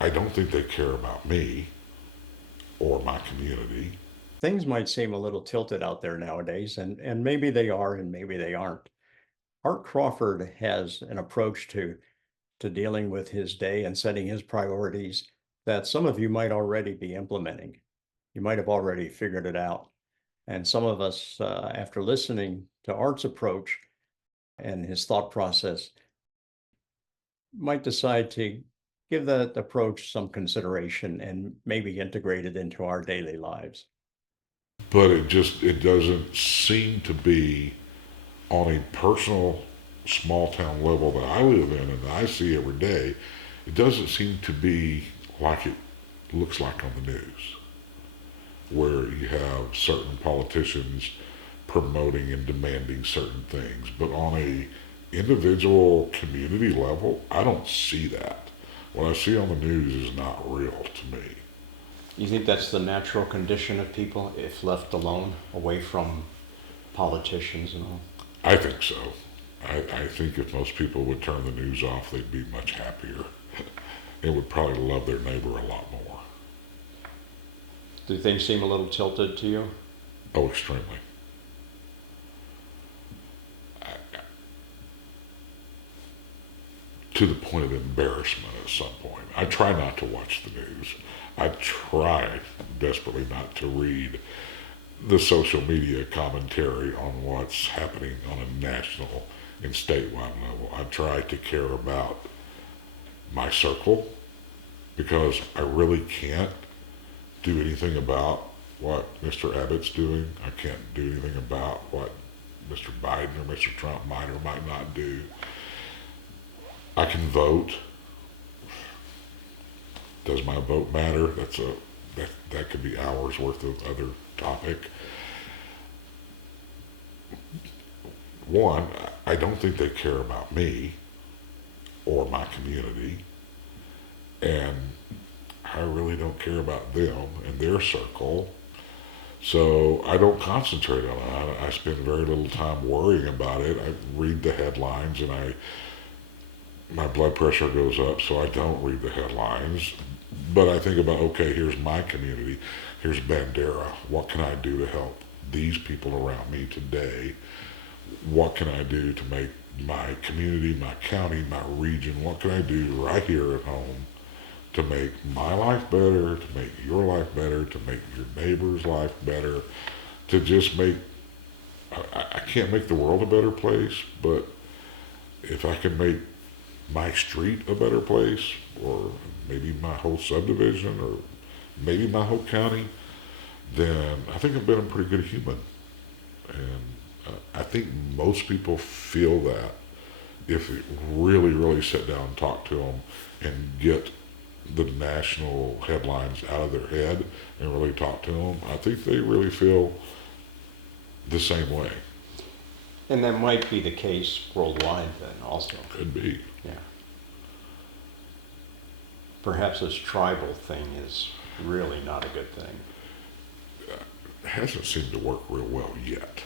I don't think they care about me or my community. Things might seem a little tilted out there nowadays, and maybe they are and maybe they aren't. Art Crawford has an approach to dealing with his day and setting his priorities that some of you might already be implementing. You might have already figured it out. And some of us, after listening to Art's approach and his thought process, might decide to give that approach some consideration and maybe integrate it into our daily lives. But it doesn't seem to be on a personal small town level that I live in and that I see every day. It doesn't seem to be like it looks like on the news, where you have certain politicians promoting and demanding certain things. But on a individual community level, I don't see that. What I see on the news is not real to me. You think that's the natural condition of people if left alone, away from politicians and all? I think so. I think if most people would turn the news off, they'd be much happier and would probably love their neighbor a lot more. Do things seem a little tilted to you? Oh, extremely. To the point of embarrassment at some point. I try not to watch the news. I try desperately not to read the social media commentary on what's happening on a national and statewide level. I try to care about my circle because I really can't do anything about what Mr. Abbott's doing. I can't do anything about what Mr. Biden or Mr. Trump might or might not do. I can vote. Does my vote matter? That could be hours worth of other topic. One, I don't think they care about me or my community, and I really don't care about them and their circle. So I don't concentrate on it. I spend very little time worrying about it. I read the headlines and my blood pressure goes up, so I don't read the headlines. But I think about, okay, here's my community. Here's Bandera. What can I do to help these people around me today? What can I do to make my community, my county, my region, what can I do right here at home to make my life better, to make your life better, to make your neighbor's life better, to just make, I can't make the world a better place, but if I can make my street a better place, or maybe my whole subdivision, or maybe my whole county, then I think I've been a pretty good human. And I think most people feel that if you really, really sit down and talk to them and get the national headlines out of their head and really talk to them, I think they really feel the same way. And that might be the case worldwide then also. Could be. Yeah. Perhaps this tribal thing is really not a good thing. It hasn't seemed to work real well yet.